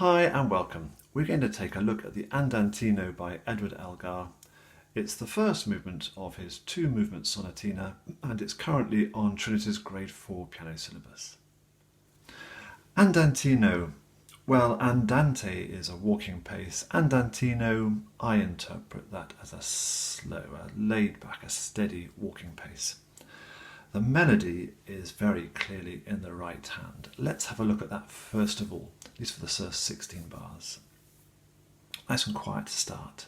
Hi and welcome. We're going to take a look at the Andantino by Edward Elgar. It's the first movement of his two-movement Sonatina and it's currently on Trinity's Grade 4 piano syllabus. Andantino. Well, andante is a walking pace. Andantino, I interpret that as a slow, a laid-back, a steady walking pace. The melody is very clearly in the right hand. Let's have a look at that first of all, at least for the first 16 bars. Nice and quiet to start.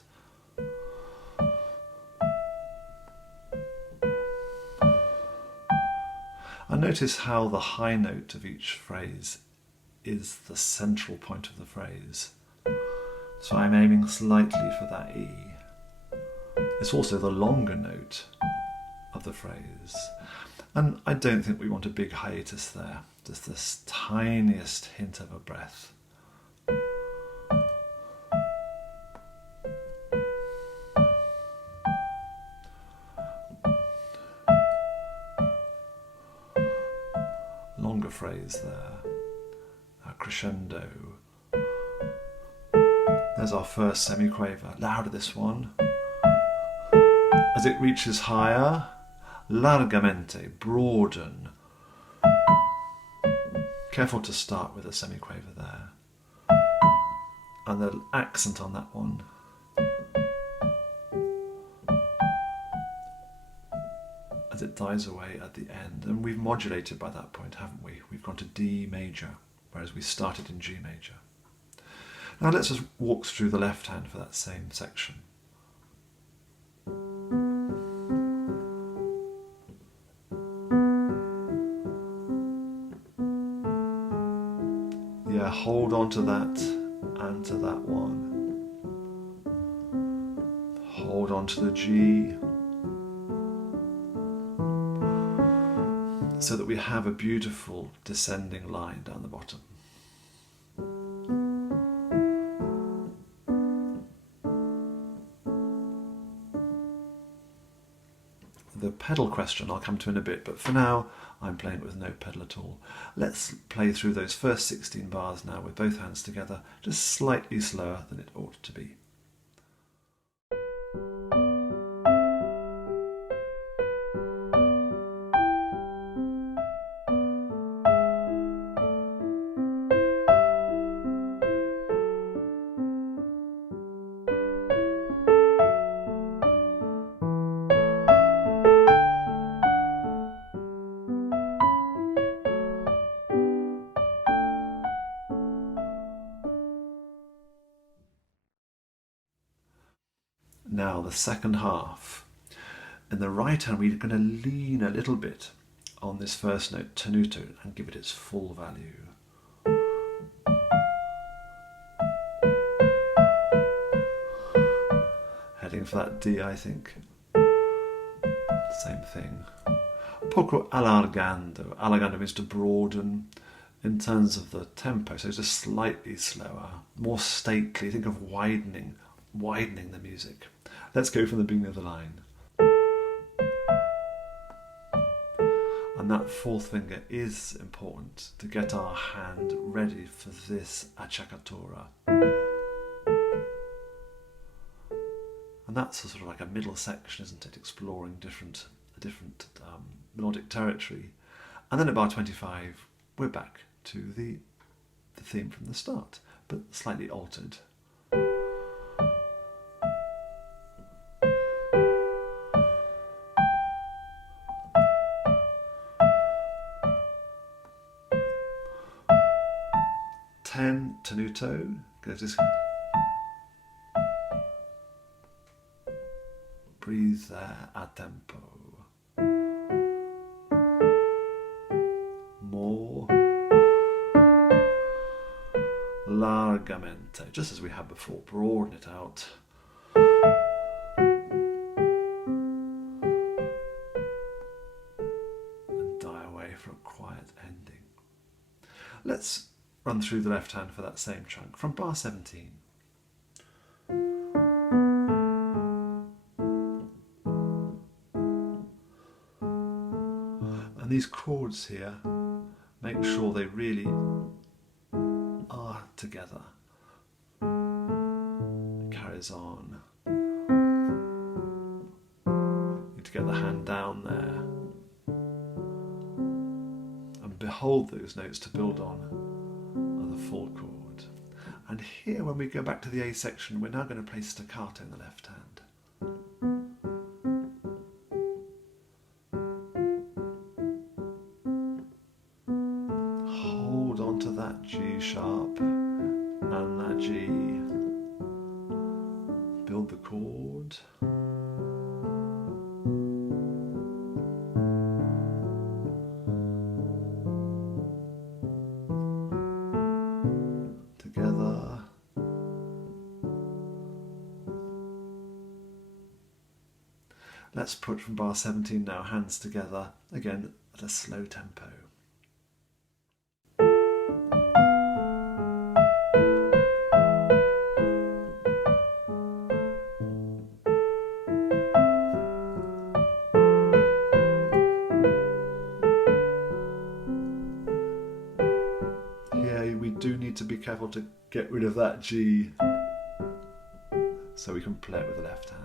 And notice how the high note of each phrase is the central point of the phrase. So I'm aiming slightly for that E. It's also the longer note of the phrase. And I don't think we want a big hiatus there, just this tiniest hint of a breath. Longer phrase there, a crescendo. There's our first semiquaver, louder this one. As it reaches higher, largamente, broaden. Careful to start with a semiquaver there. And the accent on that one. As it dies away at the end. And we've modulated by that point, haven't we? We've gone to D major, whereas we started in G major. Now let's just walk through the left hand for that same section. Yeah, hold on to that and to that one. Hold on to the G. So that we have a beautiful descending line down the bottom. The pedal question I'll come to in a bit, but for now I'm playing it with no pedal at all. Let's play through those first 16 bars now with both hands together, just slightly slower than it ought to be. Now the second half. In the right hand we're going to lean a little bit on this first note, tenuto, and give it its full value. Heading for that D, I think. Same thing. Poco allargando. Allargando means to broaden in terms of the tempo, so just slightly slower, more stately. Think of widening the music. Let's go from the beginning of the line. And that fourth finger is important to get our hand ready for this acciaccatura. And that's sort of like a middle section, isn't it? Exploring a different melodic territory. And then at bar 25, we're back to the theme from the start, but slightly altered. Tenuto, just breathe there a tempo. More largamente, just as we had before, broaden it out. And die away for a quiet ending. Let's run through the left hand for that same chunk from bar 17. And these chords here, make sure they really are together. is on. Need to get the hand down there. And behold those notes to build on are the full chord. And here, when we go back to the A section, we're now going to play staccato in the left hand. Hold on to that G sharp and that G. Build the chord. Together. Let's put from bar 17 now, hands together, again at a slow tempo. Here we do need to be careful to get rid of that G so we can play it with the left hand.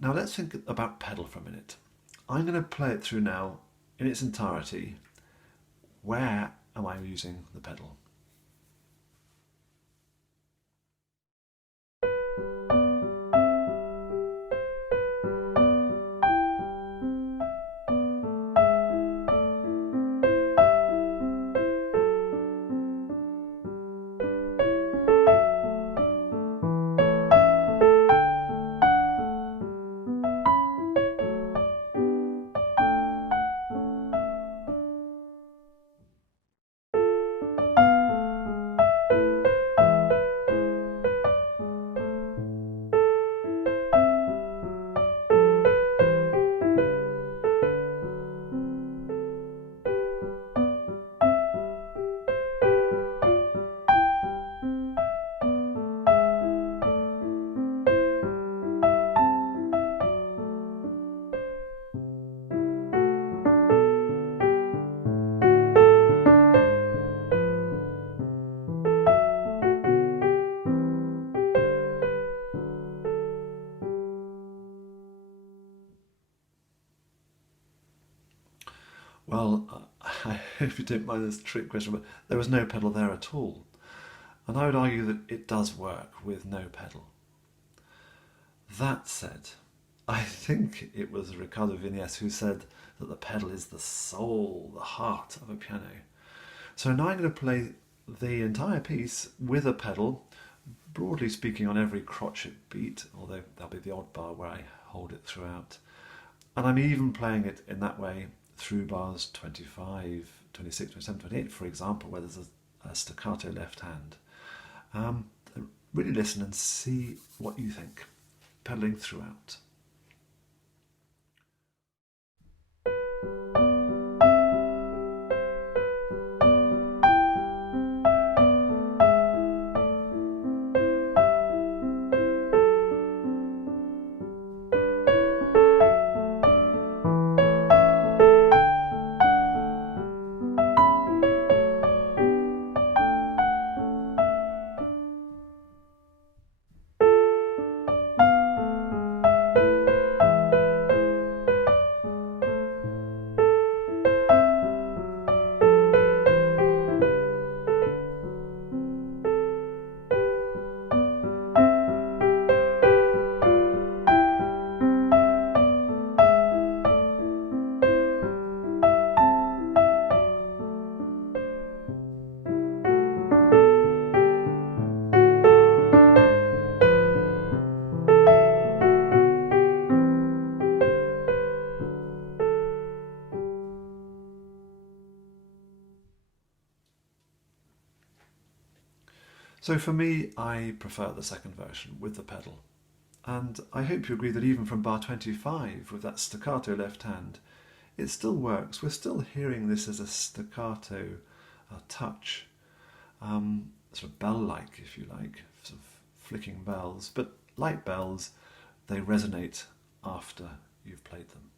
Now let's think about pedal for a minute. I'm going to play it through now in its entirety. Where am I using the pedal? Well, I hope you don't mind this trick question, but there was no pedal there at all. And I would argue that it does work with no pedal. That said, I think it was Ricardo Viñes who said that the pedal is the soul, the heart of a piano. So now I'm going to play the entire piece with a pedal, broadly speaking on every crotchet beat, although there'll be the odd bar where I hold it throughout. And I'm even playing it in that way through bars 25, 26, 27, 28, for example, where there's a staccato left hand. Really listen and see what you think, pedaling throughout. So for me, I prefer the second version with the pedal. And I hope you agree that even from bar 25, with that staccato left hand, it still works. We're still hearing this as a staccato touch, sort of bell-like, if you like, sort of flicking bells. But like bells, they resonate after you've played them.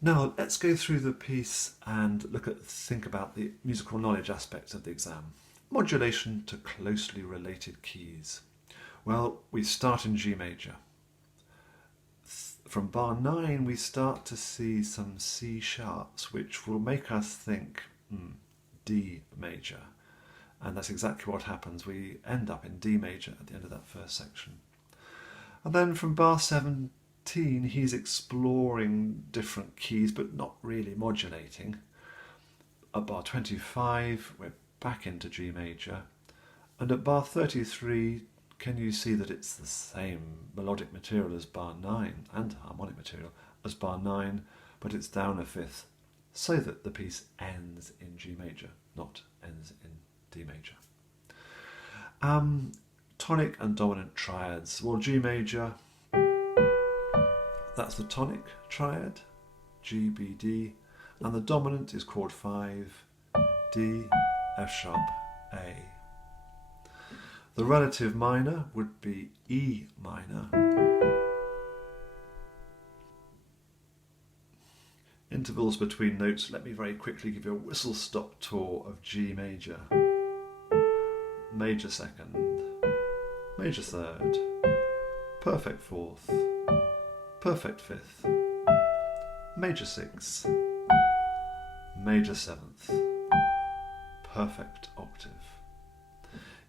Now, let's go through the piece and think about the musical knowledge aspects of the exam. Modulation to closely related keys. Well, we start in G major. From bar 9, we start to see some C sharps, which will make us think D major. And that's exactly what happens. We end up in D major at the end of that first section. And then from bar 17, he's exploring different keys, but not really modulating. At bar 25, we're back into G major. And at bar 33, can you see that it's the same melodic material as bar 9 and harmonic material as bar 9, but it's down a fifth, so that the piece ends in G major, not ends in D major. Tonic and dominant triads. Well, G major, that's the tonic triad, G, B, D, and the dominant is chord 5, D, F sharp, A. The relative minor would be E minor. Intervals between notes, let me very quickly give you a whistle-stop tour of G major. Major second, major third, perfect fourth, perfect fifth, major sixth, major seventh, perfect octave.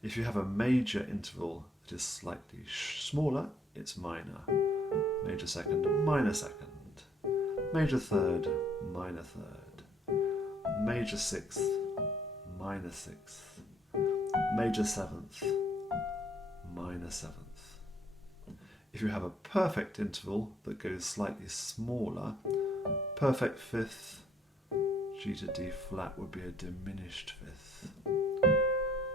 If you have a major interval that is slightly smaller, it's minor. Major second, minor second, major third, minor third, major sixth, minor sixth, major seventh, minor seventh. If you have a perfect interval that goes slightly smaller, perfect fifth, G to D flat would be a diminished fifth.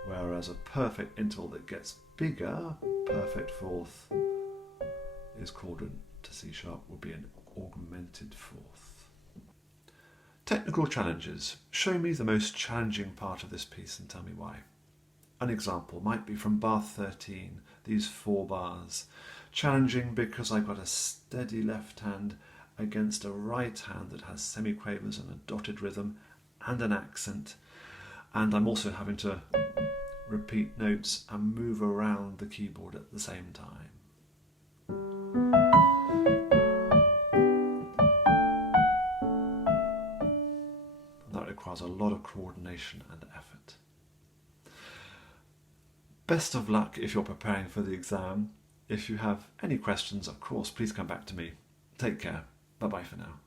Whereas a perfect interval that gets bigger, perfect fourth, is chord to C sharp, would be an augmented fourth. Technical challenges. Show me the most challenging part of this piece and tell me why. An example might be from bar 13, these 4 bars. Challenging because I've got a steady left hand against a right hand that has semiquavers and a dotted rhythm and an accent. And I'm also having to repeat notes and move around the keyboard at the same time. That requires a lot of coordination and effort. Best of luck if you're preparing for the exam. If you have any questions, of course, please come back to me. Take care. Bye-bye for now.